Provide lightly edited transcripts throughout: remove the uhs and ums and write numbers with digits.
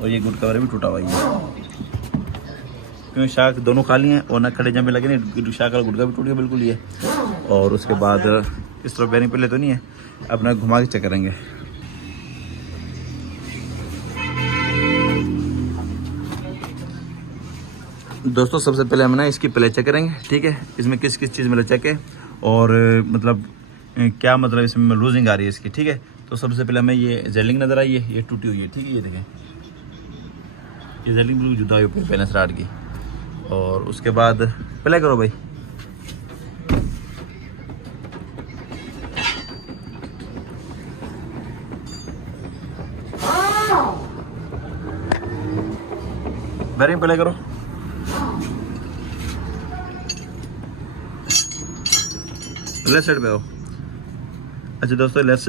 और ये good cover भी टूटा हुआ है क्योंकि शाख दोनों खाली हैं और ना खड़े जमे लगे नहीं, शाख का गुटका भी टूट गया बिल्कुल ये। और उसके बाद इस तरफ बैरिंग पहले तो नहीं है, अपना घुमा के चेक करेंगे। दोस्तों सबसे पहले हम ना इसकी प्ले चेक करेंगे, ठीक है, इसमें किस किस चीज़ में चेक है और मतलब क्या मतलब इसमें लूजिंग आ रही है इसकी, ठीक है। तो सबसे पहले हमें ये जेलिंग नज़र आई है, ये टूटी हुई है, ठीक है, ये देखें, ये जेलिंग बिल्कुल जुदा हुई है बैलेंस राड की। और उसके बाद प्ले करो भाई, बैरिंग प्ले करो। लेफ्ट साइड पे हो। अच्छा दोस्तों, लेफ्ट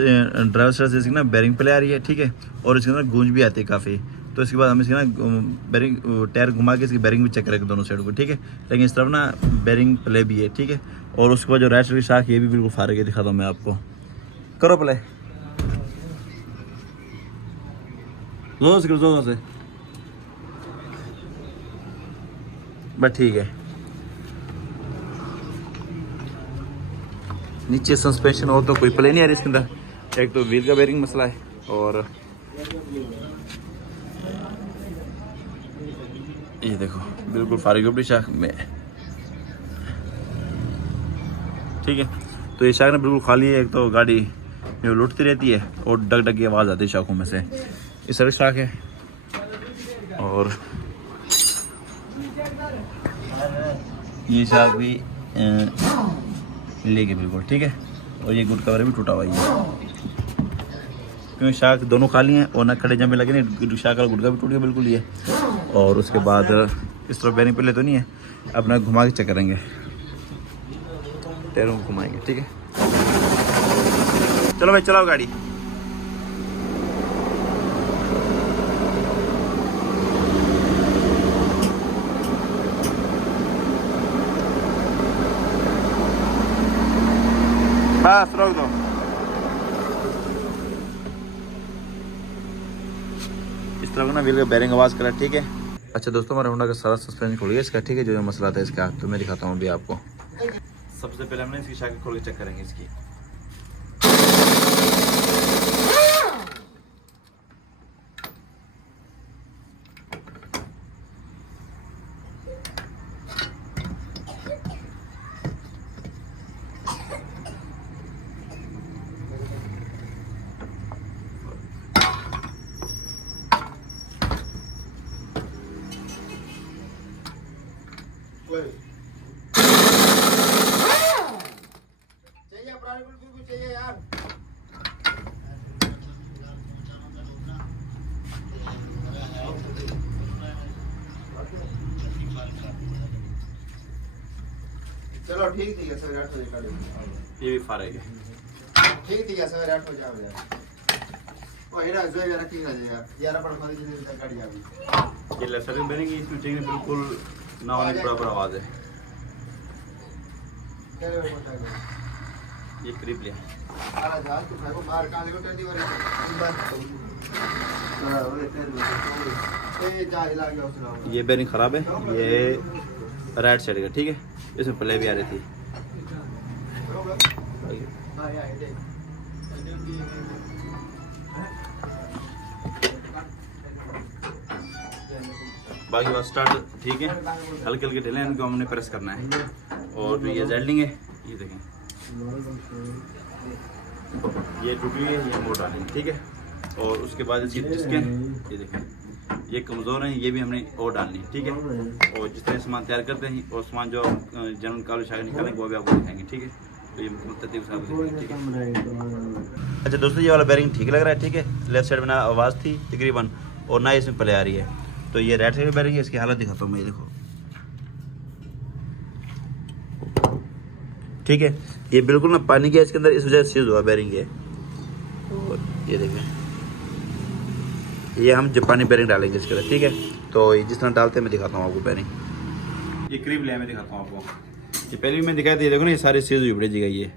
ड्राइवर साइड से इसकी ना बैरिंग प्ले आ रही है, ठीक है, और इसके अंदर गूंज भी आती है काफ़ी। तो इसके बाद हम इसकी ना बैरिंग टायर घुमा के इसकी बैरिंग भी चेक करेंगे दोनों साइड को, ठीक है। लेकिन इस तरफ ना बैरिंग प्ले भी है, ठीक है। और उसके बाद जो राइट साइड की शाख ये भी बिल्कुल फारग है, दिखाता हूँ मैं आपको। करो प्ले, जोर से, बस ठीक है। नीचे सस्पेंशन हो तो कोई प्ले नहीं आ रही इसके अंदर। एक तो व्हील का बेरिंग मसला है और ये देखो बिल्कुल फारिग अपनी शाख में, ठीक है। तो ये शाख ना बिल्कुल खाली है, एक तो गाड़ी जो लुटती रहती है और डग डग की आवाज़ आती है शाखों में से। इस तरह शाख है और ये शाख भी लेके बिल्कुल, ठीक है। और ये गुड कवर भी टूटा हुआ है क्योंकि शाख दोनों खाली हैं और ना खड़े जमे लगे नहीं, शाख का गुटका भी टूट गया बिल्कुल ये। और उसके बाद इस तरफ बैरिंग पहले तो नहीं है, अपना घुमा के चेक करेंगे, टायरों को घुमाएंगे, ठीक है। चलो भाई चलाओ गाड़ी। बस रोक दो। इस तरह का ना व्हील का बैरिंग आवाज़ करा, ठीक है। अच्छा दोस्तों, हमारा होंडा का सारा सस्पेंशन खुल गया इसका, ठीक है। जो मसला था इसका तो मैं दिखाता हूँ अभी आपको। सबसे पहले हमने इसकी शाखा खोल के चेक करेंगे इसकी। चाहिए पुराने बिल्कुल चाहिए यार। चलो ठीक है, सवेरे 8 बजे कर देंगे। ये भी फारेग है, ठीक है, सवेरे 8 बजे आ जाओ। ओ इधर जो यार ठीक है यार, 11 पर खाली जल्दी तक गाड़ी आ गई। ये लेफ्ट साइड में बनेगी, इसमें ठीक है, बिल्कुल ना होने की बराबर आवाज़ है। ये करीब ले ये बैरिंग ख़राब है, ये राइट साइड का, ठीक है। इसमें प्ले भी आ रही थी। बाकी बात स्टार्ट ठीक है, हल्के हल्के ढीले इनको हमने प्रेस करना है। और जो ये जेल्डिंग है, ये देखें, ये टूटी है, ये मोड़ डालेंगे, ठीक है। और उसके बाद इसकी डिस्कें ये देखें, ये कमज़ोर हैं, ये भी हमने और डालनी है, ठीक है। और जिस तरह सामान तैयार करते हैं और सामान जो जनरल कालू शाखा निकालेंगे वो भी आपको दिखाएंगे, ठीक है। तो ये मुख्तलिफ साहब, ठीक है। अच्छा दोस्तों, ये वाला बैरिंग ठीक लग रहा है, ठीक है। लेफ्ट साइड में ना आवाज़ थी तकरीबन और ना इसमें प्ले आ रही है। तो ये राइट साइड बैरिंग है, इसकी हालत दिखाता हूँ मैं, ये देखो, ठीक है। ये बिल्कुल ना पानी गया इसके अंदर, इस वजह से सीज हुआ बैरिंग है। और ये देखें, ये हम जापानी बैरिंग डालेंगे इसके अंदर, ठीक है। तो जिस तरह डालते हैं मैं दिखाता हूँ आपको बैरिंग। ये करीब ले मैं दिखाता हूँ आपको। ये पहले भी मैं दिखाई थी, देखो ना, ये सारी सीज हुई बड़ी जगह, ये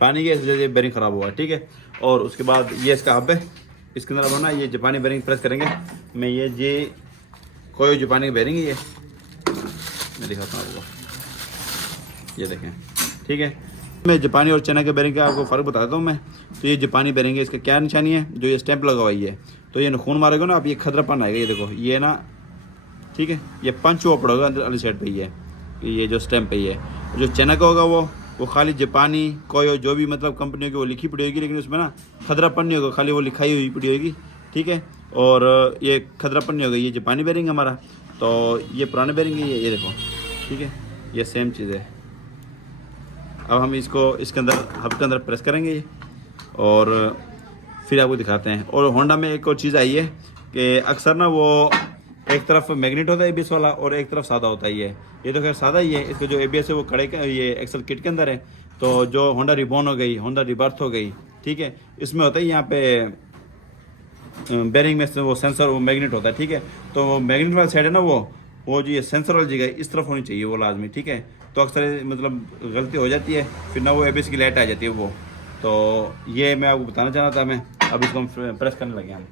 पानी गया इस वजह से बैरिंग ख़राब हुआ, ठीक है। और उसके बाद ये इसका हब है, इसके अंदर अब ना ये जापानी बेरिंग प्रेस करेंगे। मैं ये कोई जापानी बेरिंग है, ये मैं दिखाता हूँ आपको, ये देखें। ठीक है, मैं जापानी और चाइना के बेरिंग का आपको फ़र्क बताता हूँ मैं। तो ये जापानी बेरिंग है, इसका क्या निशानी है, जो ये स्टैंप लगा हुआ है, तो ये खून मारेगा ना आप, ये खतरापन आएगा, ये देखो ये ना। ठीक है, ये पंच हुआ पड़ेगा अंदर वाली साइड पे, ये जो स्टैंप है ये। जो चाइना का होगा वो खाली जापानी कोई जो भी मतलब कंपनी की वो लिखी पड़ी होगी, लेकिन उसमें ना खतरापन नहीं होगा, खाली वो लिखाई हुई पड़ी होगी। ठीक है, और ये खतरापन नहीं होगा। ये जापानी बेरिंग हमारा, तो ये पुराने बेरिंग है, ये देखो। ठीक है, ये सेम चीज़ है। अब हम इसको इसके अंदर हब के अंदर प्रेस करेंगे और फिर आपको दिखाते हैं। और होंडा में एक और चीज़ आई है कि अक्सर ना वो एक तरफ मैग्नेट होता है एबीएस वाला और एक तरफ सादा होता है। ये तो खैर सादा ही है। इसका जो एबीएस है वो कड़े का ये एक्सल किट के अंदर है। तो जो होंडा रिबॉर्न हो गई, होंडा रिबर्थ हो गई, ठीक है, इसमें होता है यहाँ पे बेरिंग में वो सेंसर वो मैग्नेट होता है। ठीक है, तो मैग्नेट वाला साइड है ना वो जो ये सेंसर वाली जगह इस तरफ होनी चाहिए वो लाजमी। ठीक है, तो अक्सर मतलब गलती हो जाती है, फिर ना वो एबीएस की लाइट आ जाती है वो। तो ये मैं आपको बताना चाह रहा था। मैं अब इसको हम प्रेस करने लगे हम,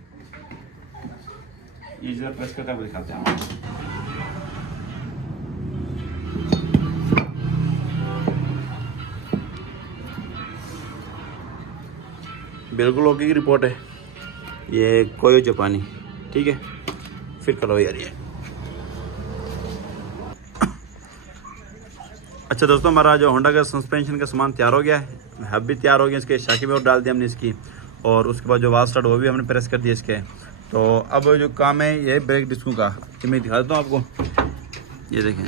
ये जरा प्रेस करके आपको दिखाते हैं। बिल्कुल ओके की रिपोर्ट है, ये कोई जापानी। ठीक है, फिर करो यार ये। अच्छा दोस्तों, हमारा जो होंडा का सस्पेंशन का सामान तैयार हो गया है, हब भी तैयार हो गया, इसके शाकी में और डाल दिया हमने इसकी, और उसके बाद जो वाल स्टार्ट वो भी हमने प्रेस कर दिया इसके। तो अब जो काम है ये ब्रेक डिस्कों का, कि मैं दिखा देता हूँ आपको, ये देखें।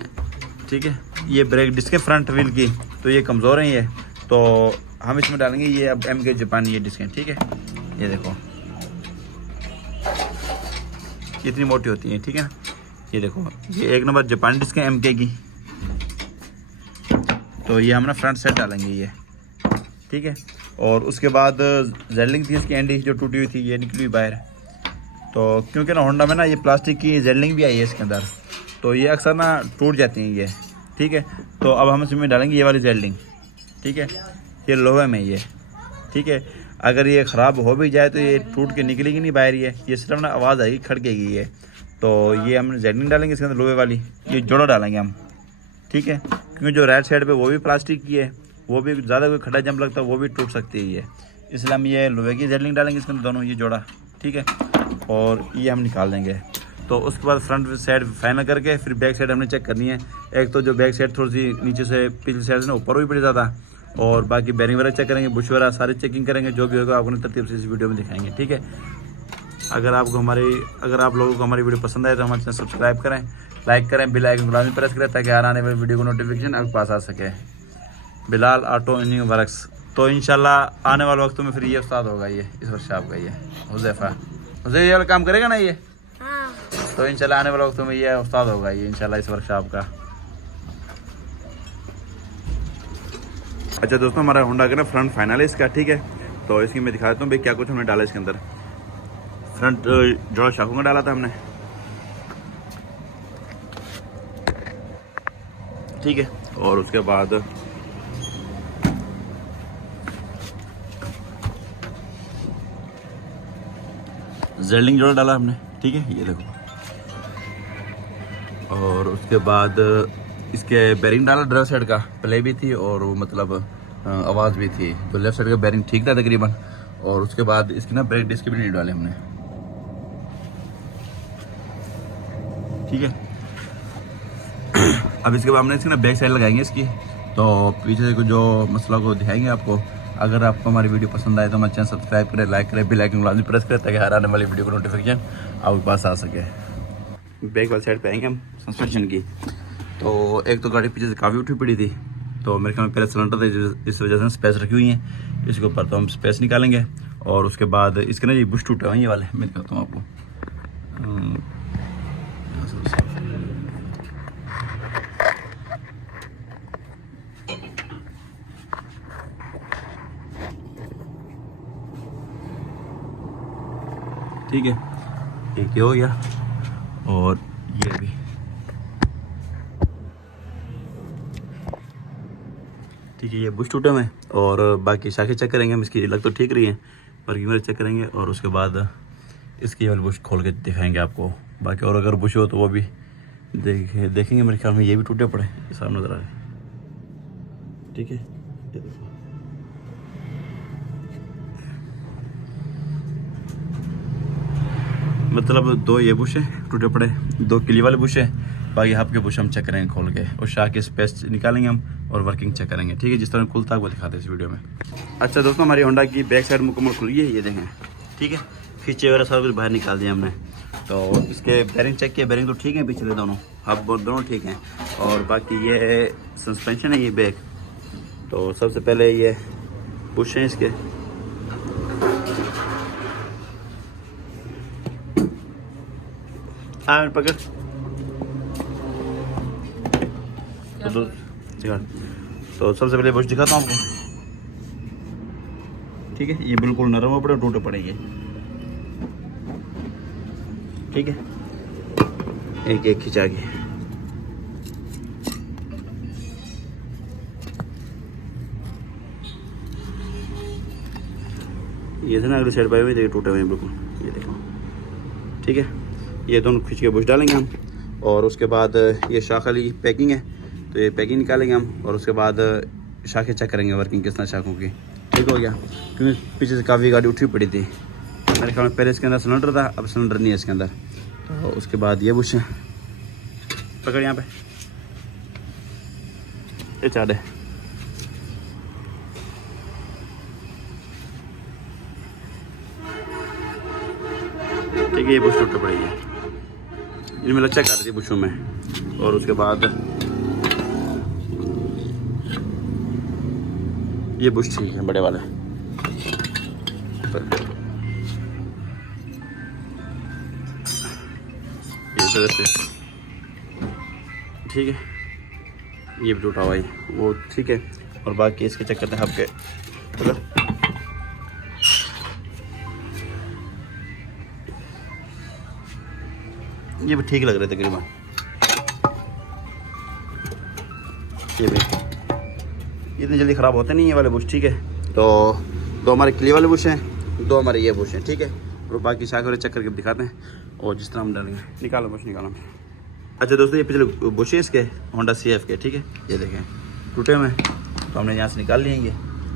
ठीक है, ये ब्रेक डिस्क है फ्रंट व्हील की, तो ये कमज़ोर है ये, तो हम इसमें डालेंगे ये अब MK जापानी ये डिस्कें। ठीक है, ये देखो इतनी मोटी होती हैं। ठीक है, ये देखो ये 1 नंबर जापानी डिस्क है MK की। तो ये हम ना फ्रंट साइड डालेंगे ये। ठीक है, और उसके बाद जेडलिंग थी इसकी एंडी जो टूटी हुई थी, ये निकली हुई बाहर। तो क्योंकि ना होंडा में ना ये प्लास्टिक की जेडलिंग भी आई है इसके अंदर, तो ये अक्सर ना टूट जाती हैं ये। ठीक है, तो अब हम इसमें डालेंगे ये वाली जेडलिंग। ठीक है, ये लोहे में ये। ठीक है, अगर ये ख़राब हो भी जाए तो ये टूट के निकलेगी नहीं बाहर, ये सिर्फ ना आवाज़ आएगी, खड़केगी ये। तो ये हम जेडलिंग डालेंगे इसके अंदर लोहे वाली, ये जोड़ा डालेंगे हम। ठीक है, क्योंकि जो राइट साइड पे वो भी प्लास्टिक की है, वो भी ज़्यादा कोई खड्डा जंप लगता है वो भी टूट सकती है ये, इसलिए हम ये लोहे की जेडलिंग डालेंगे इसके अंदर दोनों ये जोड़ा। ठीक है, और ये हम निकाल देंगे। तो उसके बाद फ्रंट साइड फाइनल करके फिर बैक साइड हमने चेक करनी है। एक तो जो बैक साइड थोड़ी सी नीचे से पिछली साइड से ना ऊपर भी पड़ जाता, और बाकी बेरिंग वगैरह चेक करेंगे, बुश वगैरह सारी चेकिंग करेंगे, जो भी होगा आपको तरतीब से इस वीडियो में दिखाएंगे। ठीक है, अगर आप लोगों को हमारी वीडियो पसंद आए तो हमारे चैनल सब्सक्राइब करें, लाइक करें, बेल आइकन लाजमी प्रेस करें, ताकि हर आने वाली वीडियो को नोटिफिकेशन आपके पास आ सके। Bilal auto engineering works. तो इंशाल्लाह आने वाले वक्त में फिर ये उस्ताद होगा, ये इस वर्कशॉप का, ये हुज़ैफा ये वाला काम करेगा ना ये। हाँ। तो इंशाल्लाह आने वाले वक्त में ये उस्ताद होगा ये इंशाल्लाह इस वर्कशॉप का। अच्छा दोस्तों, हमारा होंडा का ना फ्रंट फाइनल है इसका। ठीक है, तो इसकी मैं दिखा देता हूँ भाई क्या कुछ हमने डाला इसके अंदर। फ्रंट जोड़ा शाखों का डाला था हमने। ठीक है, और उसके बाद जेडलिंग जोड़ा डाला हमने। ठीक है, ये देखो, और उसके बाद इसके बेरिंग डाला ड्राइवर साइड का, प्ले भी थी और वो मतलब आवाज़ भी थी, तो लेफ्ट साइड का बेरिंग ठीक था तकरीबन। और उसके बाद इसकी ना ब्रेक डिस्क भी नहीं डाले हमने। ठीक है, अब इसके बाद हमने इसकी ना बैक साइड लगाएंगे इसकी, तो पीछे से जो मसला को दिखाएंगे आपको। अगर आपको हमारी वीडियो पसंद आए तो हमारे चैनल सब्सक्राइब करें, लाइक करें, बेल आइकन लाजमी प्रेस करें, ताकि हर आने वाली वीडियो को नोटिफिकेशन आपके पास आ सके। बैक वाली साइड पे आएंगे हम सस्पेंशन की। तो एक तो गाड़ी पीछे से काफ़ी उठी पड़ी थी, तो मेरे ख्याल में पहले सिलेंडर था, इस वजह से स्पेस रखी हुई हैं इसके ऊपर, तो हम स्पेस निकालेंगे। और उसके बाद इसके ना ये बुश टूटे हुए हैं ये वाले, मैं दिखाता हूँ आपको। ठीक है, एक ये हो गया, और ये भी। ठीक है, ये बुश टूटे में, और बाकी शाखें चेक करेंगे हम इसकी, लग तो ठीक रही है, पर कीमत चेक करेंगे। और उसके बाद इसकी वाली बुश खोल के दिखाएंगे आपको। बाकी और अगर बुश हो तो वो भी देखेंगे। मेरे ख्याल में ये भी टूटे पड़े, ये सामने नजर आ रहे हैं। ठीक है, ये देखो। मतलब 2 ये बुश है टूटे पड़े, 2 किली वाले बुश है। बाकी आपके बुश हम चेक करेंगे खोल के, और शाह के स्पेस निकालेंगे हम और वर्किंग चेक करेंगे। ठीक है, जिस तरह खुलता है वो दिखाते हैं इस वीडियो में। अच्छा दोस्तों, हमारी होंडा की बैक साइड मुकम्मल खुल गई है, ये देखें। ठीक है, फीचे वगैरह सारा कुछ बाहर निकाल दिया हमने। तो इसके बेरिंग चेक किए, बेरिंग तो ठीक है पिछले दोनों, हब दोनों ठीक हैं। और बाकी ये सस्पेंशन है, ये बैक। तो सबसे पहले ये बुश हैं इसके, पकड़। तो सबसे पहले बुश दिखाता हूँ आपको। ठीक है, ये बिल्कुल नरम हो पड़े, टूटे पड़ेंगे। ठीक है, एक एक खिंचा के। ये थे ना अगले साइड पाए हुए, देखिए टूटे हुए हैं बिल्कुल, ये देखो। ठीक है, ये दोनों खींच के बुश डालेंगे हम। और उसके बाद ये शाख वाली पैकिंग है, तो ये पैकिंग निकालेंगे हम। और उसके बाद शाखें चेक करेंगे वर्किंग किस तरह शाखों की। ठीक हो गया, क्योंकि पीछे से काफ़ी गाड़ी उठी पड़ी थी मेरे ख्याल में। पहले इसके अंदर सिलेंडर था, अब सिलेंडर नहीं है इसके अंदर। तो उसके बाद ये बुश है, पकड़ यहाँ पे, ये चाटे। ठीक है, ये बुश टूट पड़ी है, इनमें लच्चा काट दी बुशों में। और उसके बाद ये बुश ठीक है बड़े वाले। इस तरह से ठीक है, ये भी टूटा हुआ है वो, ठीक है। और बाकी इसके चेक करते हैं आपके, ये भी ठीक लग रहे तकरीबन। ये भी इतनी जल्दी ख़राब होते नहीं ये वाले बुश। ठीक है, तो 2 हमारे क्ली वाले बुश हैं, 2 हमारे ये बुश हैं। ठीक है, और बाकी शाख वाले चेक करके दिखाते हैं। और जिस तरह हम डालेंगे, निकालो बुश, निकालो। अच्छा दोस्तों, ये पिछले बुश हैं इसके होंडा CF के। ठीक है, ये देखें टूटे हुए, तो हमने यहाँ से निकाल लिए ये।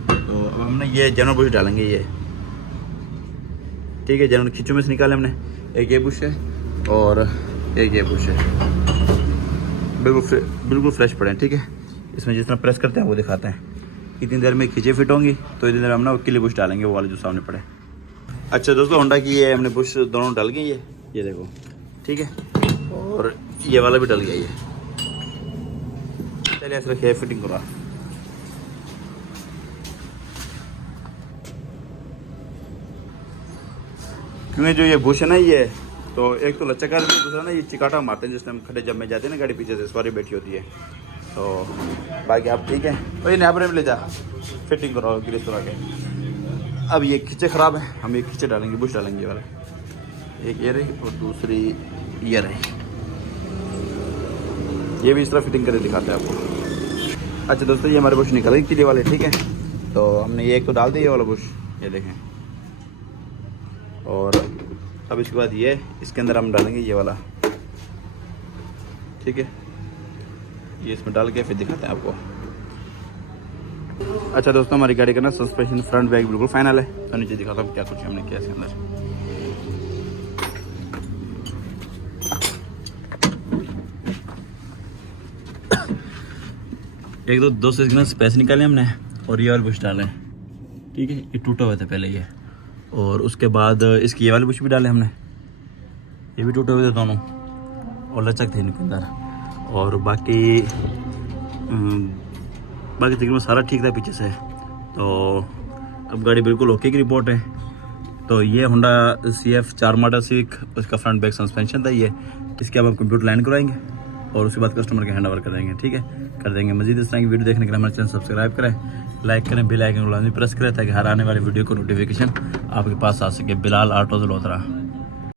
तो अब हमने ये जनरल बुश डालेंगे ये। ठीक है, जनरल खिंचों में से निकाले हमने। एक ये बुश है और एक ये बुश है, बिल्कुल फ्रेश पड़े हैं। ठीक है, इसमें जिस तरह प्रेस करते हैं वो दिखाते हैं। इतनी देर में खींचे फिट होंगी, तो इतनी देर हम ना वो किली बुश डालेंगे, वो वाले जो सामने पड़े। अच्छा दोस्तों, होंडा की ये हमने बुश दोनों डाल गए, ये देखो। ठीक है, और ये वाला भी डल गया ये। चलिए ऐसे रखिए, फिटिंग करा। क्योंकि जो ये बुश है ना, ये तो एक तो लच्चा का, दूसरा ना ये चिकाटा मारते हैं जिस टाइम खड्डे जब में जाते हैं ना, गाड़ी पीछे से सवारी बैठी होती है। तो बाकी आप ठीक है, वही यहाँ पर ले जा, फिटिंग कराओ गिरीश करा के। अब ये खींचे ख़राब है, हम ये खींचे डालेंगे, बुश डालेंगे ये वाले। एक ये रही और दूसरी ये रही। ये भी इस तरह फिटिंग करके दिखाते हैं आपको। अच्छा दोस्तों, ये हमारे बुश निकल गए किले वाले। ठीक है, तो हमने ये एक तो डाल दिया ये वाला बुश, ये देखें। और अब इसके बाद ये इसके अंदर हम डालेंगे ये वाला। ठीक है, ये इसमें डाल के फिर दिखाते हैं आपको। अच्छा दोस्तों, हमारी गाड़ी का ना सस्पेंशन फ्रंट बैक बिल्कुल फाइनल है। तो नीचे दिखाता हूँ क्या कुछ हमने किया इसके अंदर। एक दो से इसके स्पेस निकाले हमने, और ये वाले बुश डाले। ठीक है, ये टूटा हुआ था पहले ये। और उसके बाद इसकी ये वाले बुश भी डाले हमने, ये भी टूटे हुए थे दोनों, और लचक थे इनके अंदर। और बाकी तकरीबन सारा ठीक था पीछे से। तो अब गाड़ी बिल्कुल ओके की रिपोर्ट है। तो ये होंडा CF 4 मॉडल सिविक, उसका फ्रंट बैक सस्पेंशन था ये। इसके अब हम कंप्यूटर लाइन कराएंगे और उसके बाद कस्टमर के हैंड ओवर कर देंगे। ठीक है, कर देंगे। मजीद इस तरह की वीडियो देखने के लिए हमारे चैनल सब्सक्राइब करें, लाइक करें, बेल आइकन को लाजमी प्रेस करें ताकि हर आने वाली वीडियो को नोटिफिकेशन आपके पास आ सके। बिलाल ऑटोज लोधरा।